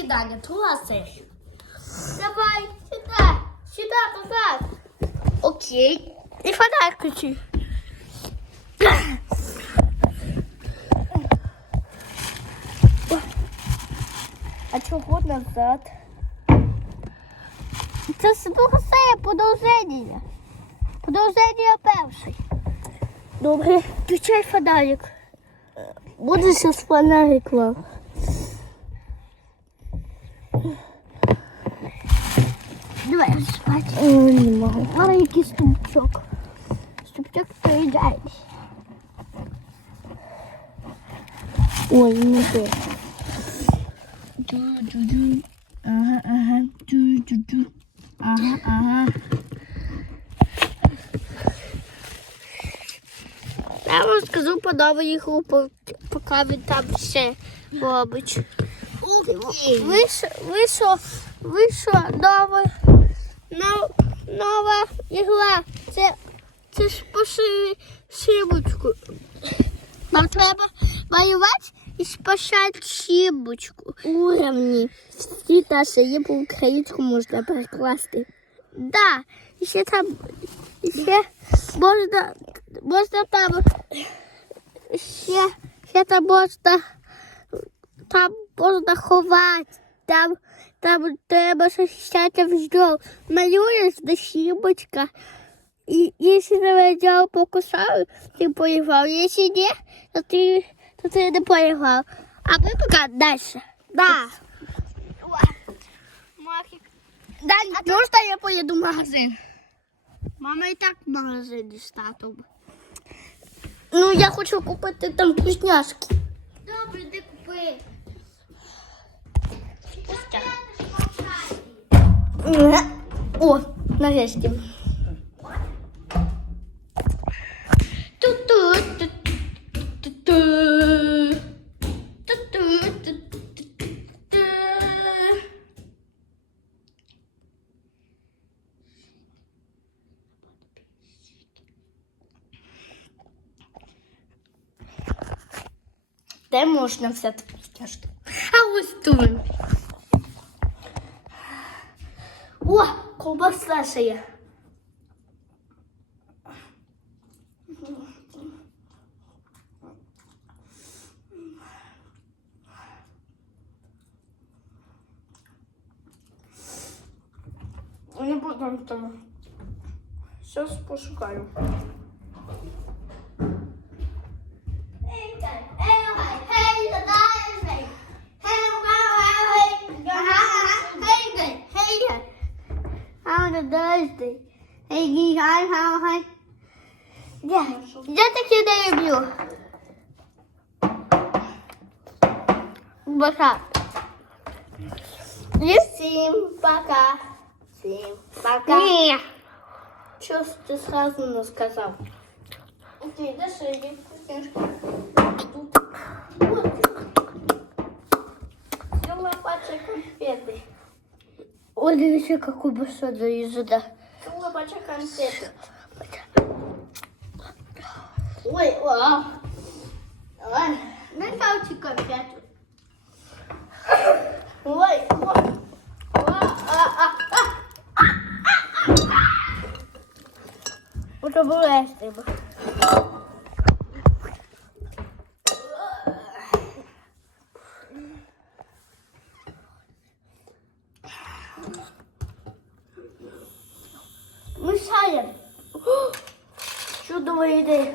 кидання, класи. Давай, сюди, сюди, назад. Окей. І фонарь включи. А чого назад? Це друга серія продовження. Продовження перший. Добре, включай фонарик. Буде зараз фонарик вам. Давай спать. Ой, не можу. Маленький ступчок. Ступчок приїжджаєш. Ой, не те. Ту-ту-ту. Ага, ага. Ту-ту-ту. Ага, ага. Я вам скажу подобаю їх групу, поки він там ще робить. Вийшло, вийшло, вийшла нова, нов- нова ігла. Це, це ж по ши- шибочку. Нам треба малювати і спасати шибочку. Уровні. Всі наші є по українську можна перекласти. Да, і ще там, і ще можна, можна там, ще, ще там можна, там можна ховати, там, там треба захищати вздов. Малюєш до шибочка, і якщо тебе взяв покусав, ти поїхав. Якщо ні, то ти, то ти не поїхав. А ми поки далі. Да. Махик. Дань, можна я поїду в магазин? Мама і так в магазині з татом. Ну, я хочу купити там вкусняшки. Добре, де купи. О, нарешті. Де можна взяти вкусняшки? А ось тут. О, ковбаса ще є. Не буду там. Сейчас пошукаю. Я, я таки не люблю. Пока. И всем пока. Всем пока. Не. Что ты сразу не сказал? Окей, дальше иди вкусняшку. Взяла пачек конфеты. Ой, дивіться, какой большой доїжджа. Взяла пачек конфеты. Ой, о. Ой, дай пальчик конфету. Ой. О, а, а, Şu duvarı da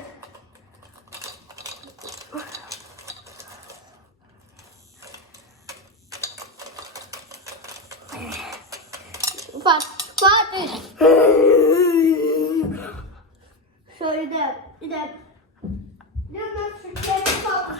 Fatih. Şöyle de bir de Yanına sürükleyelim bak.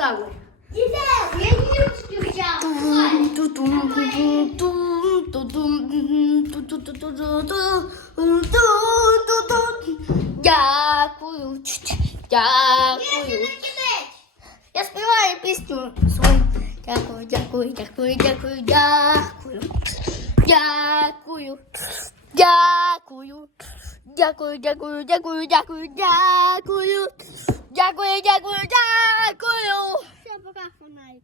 зразу не сказали? Іде, я їжки взяв. Дякую. Дякую. Я співаю пісню свою. Дякую, дякую, дякую, дякую, дякую. Дякую. Дякую. Дякую, дякую, дякую, дякую, дякую. Дякую, дякую, дякую. Все, пока, фонарик.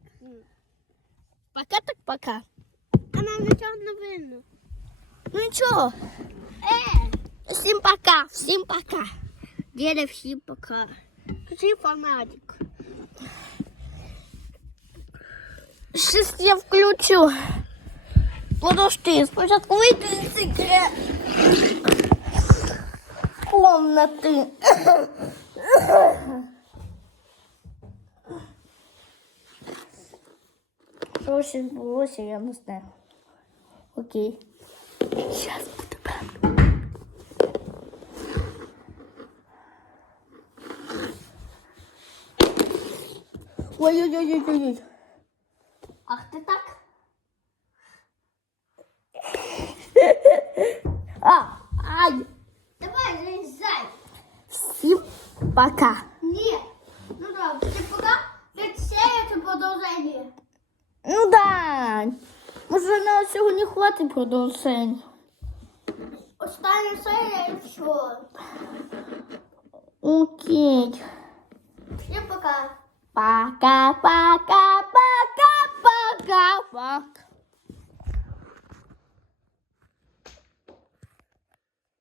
Пока так пока. А нам нічого не видно. Ну нічого. Е, Всім пока, всім пока. діда, всім пока. Включи фонарик. Щас я включу. Подожди, спочатку вийти з цієї комнати. Що відбулося, я не знаю. Окей. Зараз буде правда. Ой-ой-ой-ой-ой. Ах ти так? А, ай, Давай, залезай. всім пока. Нет. Ну да, ты пока. Ведь все это продолжение. Ну да. Може на сьогодні хватить продовжень. Остання серія і все. Окей. Всім пока. Пока, пока, пока, пока, пока.